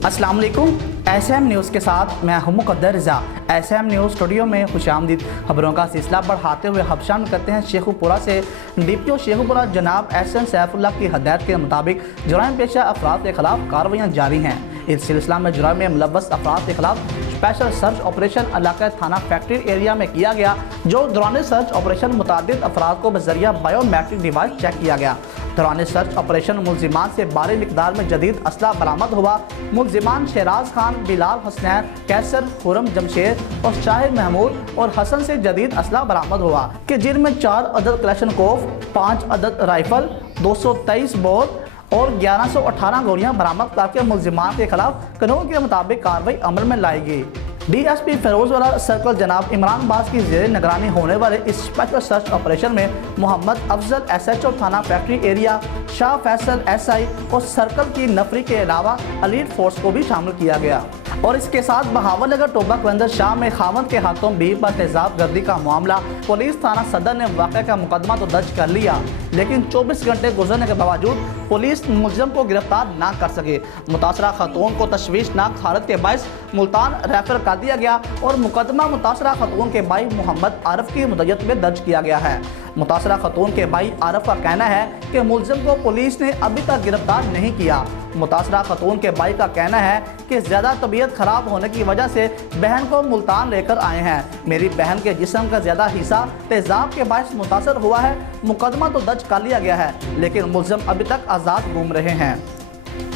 अस्सलाम वालेकुम। SM news के साथ मैं हूं मुक़द्दर रज़ा। SM न्यूज़ स्टूडियो में खुशामदीद। खबरों का सिलसिला बढ़ाते हुए अब शामिल करते हैं शेखुपुरा से। DPO शेखुपुरा जनाब SN सैफुल्लाह की हदायत के मुताबिक जुराइम पेशा अफराद के खिलाफ कार्रवाइयाँ जारी हैं। इस सिलसिला में जुराइम में मुलव्वस अफराद के खिलाफ स्पेशल सर्च ऑपरेशन इलाका थाना फैक्ट्री एरिया में किया गया, जो दौरान सर्च ऑपरेशन मुतादिद अफराद को बजरिया बायोमेट्रिक डिवाइस चेक किया गया। दौरान सर्च ऑपरेशन मुलजिमान से भारी मिकदार में जदीद असला बरामद हुआ। मुलजिमान शहराज खान, बिलाल हसनैन, कैसर, खुरम जमशेद और शाहिद महमूद और हसन से जदीद असला बरामद हुआ कि जिनमें 4 अदद क्लैशनकोफ, 5 अदद राइफल, 223 बोर और 1118 गोलियां बरामद करके मुलजिमान के खिलाफ कानून के मुताबिक कार्रवाई अमल में लाई गई। DSP फिरोजवाला सर्कल जनाब इमरान बास की ज़ेर निगरानी होने वाले इस स्पेशल सर्च ऑपरेशन में मोहम्मद अफजल SHO थाना factory area, Shah Faisal SI और सर्कल की नफरी के अलावा एलीट फोर्स को भी शामिल किया गया। और इसके साथ बहावलनगर टोबा कवंदर शाह में खावंद के हाथों बीवी पर तेजाब गर्दी का मामला। पुलिस थाना सदर ने वाक़े का मुकदमा तो दर्ज कर लिया, लेकिन 24 घंटे गुजरने के बावजूद पुलिस मुलज़म को गिरफ्तार ना कर सके। मुतासरा खातून को तशवीशनाक हालत के बायस मुल्तान रेफर कर दिया गया और मुकदमा मुतासरा खातून के भाई मोहम्मद आरिफ की मुद्दत में दर्ज किया गया है। मुतासरा खातून के भाई आरिफ का कहना है कि मुलज़म को पुलिस ने अभी तक गिरफ्तार नहीं किया। मुतासरा खातून के भाई का कहना है कि ज़्यादा तबीयत ख़राब होने की वजह से बहन को मुल्तान लेकर आए हैं। मेरी बहन के जिस्म का ज़्यादा हिस्सा तेज़ाब के बायस मुतासर हुआ है। मुकदमा तो दर्ज कर लिया गया है, लेकिन मुलज़म अभी तक आज़ाद घूम रहे हैं।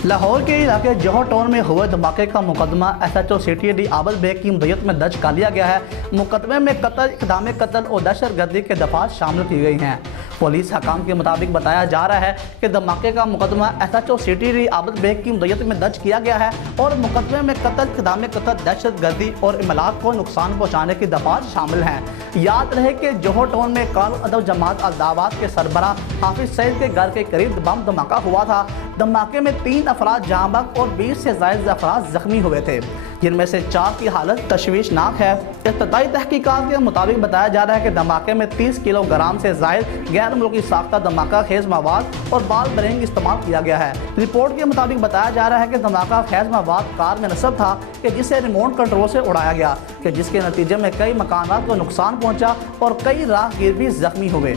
लाहौर के इलाके जौहर टाउन में हुए धमाके का मुकदमा SHO CTD आबद बेग की मुद्दत में दर्ज कर लिया गया है। मुकदमे में कत्ल, इक़दाम कत्ल और दहशतगर्दी के दफ़ात शामिल की गई हैं। पुलिस हकाम के मुताबिक बताया जा रहा है कि धमाके का मुकदमा SHO CTD आबद बेग की मुद्दत में दर्ज किया गया है और मुकदमे में कत्ल, इक़दाम कत्ल, दहशतगर्दी और इमलाक को नुकसान पहुँचाने की दफ़ात शामिल हैं। याद रहे कि जौहर टाउन में कानून अदब जमात अल-दावात के सरबराह हाफिज सईद के घर के करीब बम धमाका हुआ था। धमाके में 3 अफराद जहाँ बहक और 20 से ज़ायद अफराद जख्मी हुए थे, जिनमें से 4 की हालत तशवीशनाक है। इब्तदाई तहकीकात के मुताबिक बताया जा रहा है कि धमाके में 30 किलोग्राम से ज़ायद गैर मुल्की साख्ता धमाका खेज मवाद और बाल बेरिंग इस्तेमाल किया गया है। रिपोर्ट के मुताबिक बताया जा रहा है कि धमाका खेज मवाद कार में नस्ब था कि जिसे रिमोट कंट्रोल से उड़ाया गया, कि जिसके नतीजे में कई मकानात को नुकसान पहुँचा और कई राहगीर भी जख्मी हुए।